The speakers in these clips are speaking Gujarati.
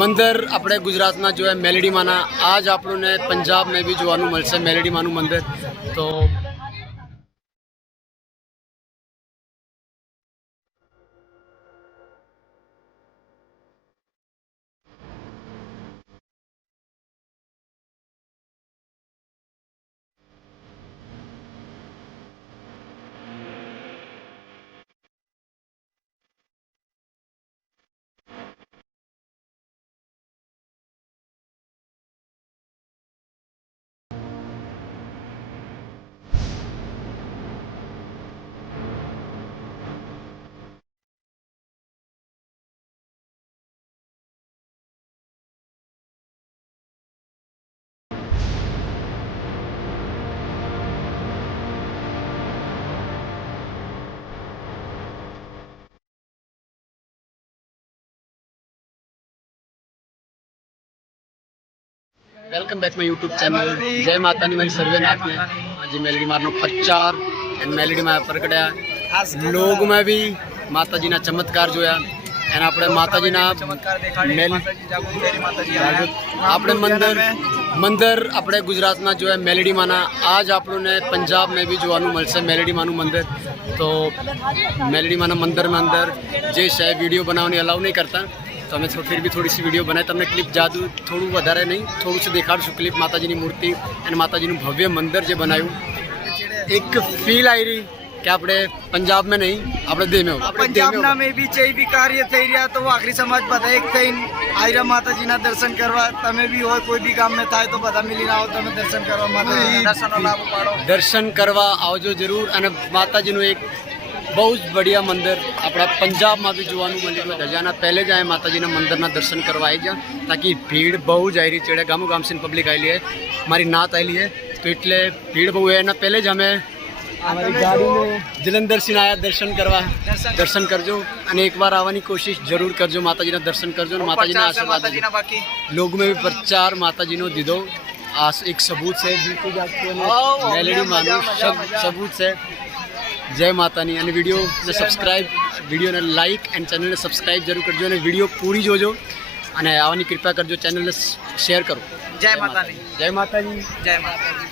મંદિર આપણે ગુજરાતના જો મેલેડીમાંના આજ આપણને પંજાબમાં બી જોવાનું મળશે મેલેડીમાંનું મંદિર. તો welcome back my YouTube channel. જય માતાની મારી સર્વેને આપને આજે મેલેડી મારનો પ્રચાર એન્ડ મેલેડીમાં પ્રગટ્યા લોગમાં બી માતાજીના ચમત્કાર જોયા એના આપણે માતાજીના આપણે મંદિર આપણે ગુજરાતના જોયા મેલેડીમાંના આજ આપણને પંજાબમાં બી જોવાનું મળશે મેલેડીમાંનું મંદિર. તો મેલેડીમાંના મંદિરના અંદર જે છે વિડીયો બનાવવાની અલાઉ નહીં કરતા તો અમે ફિર બી થોડી સી વિડીયો બનાવી તમને ક્લિપ જાદુ થોડું વધારે નહીં થોડું સે દેખાડશું ક્લિપ માતાજીની મૂર્તિ અને માતાજીનું ભવ્ય મંદિર જે બનાવ્યું એક ફીલ આવી રહી કે આપણે પંજાબમાં નહીં આપણે દેહમાં પંજાબના મેં બી જે બી કાર્ય થઈ રહ્યા તો આખરી સમાજ બધા એક થઈને આયરા માતાજીના દર્શન કરવા તમે બી હોય કોઈ બી ગામમાં થાય તો બધા મળીને આવો તમે દર્શન કરવા માતાજીના દર્શનનો લાભ પાડો દર્શન કરવા આવજો જરૂર. અને માતાજીનું એક બહુ જ બઢિયા મંદિર આપણા પંજાબમાં બી જોવાનું મળ્યું. રજાના પહેલે જ આए માતાજીના મંદિરના દર્શન કરવા આવી જા તાકી ભીડ બહુ જ આવી રહી છે ગામો ગામ से પબ્લિક આવેલી है મારી નાત આવેલી है તો એટલે ભીડ બહુ है એના પહેલે જ અમે અમારી ગાડીને જલંધર થી આયા દર્શન કરજો અને એકવાર આવવાની કોશિશ જરૂર કરજો માતાજીના દર્શન કરજો અને માતાજીના આશીર્વાદ બાકી लोग में भी प्रचार माताजीનો દીધો આ એક સબૂત છે બિલકુલ મેલેડી માનું સબૂત છે. જય માતાની. અને વિડીયોને સબસ્ક્રાઈબ વિડીયોને લાઇક એન્ડ ચેનલને સબસ્ક્રાઈબ જરૂર કરજો અને વિડીયો પૂરી જોજો અને આવવાની કૃપા કરજો ચેનલને શેર કરો. જય માતાજી. જય માતાજી. જય માતાજી.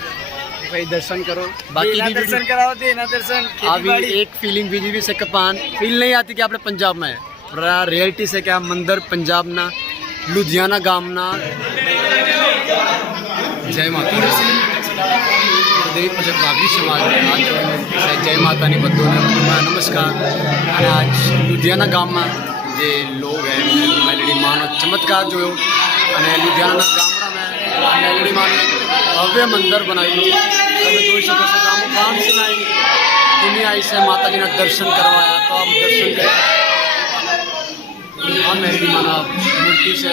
भाई दर्शन करो बाकी दर्शन कराओ देना दर्शन अभी एक फीलिंग बीजी भी से कपान फील नहीं आती कि આપણે પંજાબમાં है रियलिटी से कि આ મંદિર પંજાબના લુધિયાના ગામના જય માતાજી દેવી પછી વાઘરી સમાજ જય માતાની બધોને નમસ્કાર. અને આજ લુધિયાના ગામમાં જે લોગ હે મેલેડી માનો ચમત્કાર જોયો અને લુધિયાના ગામડામાં મેલેડી માનો ભવ્ય મંદિર બનાવ્યું. તમે જોઈ શકો છો ગામો ગામ से आई दुनिया आई से माताजीના દર્શન કરવા આવ્યા તો આમ દર્શન કર્યા. આ મેલેડી માના મૂર્તિ છે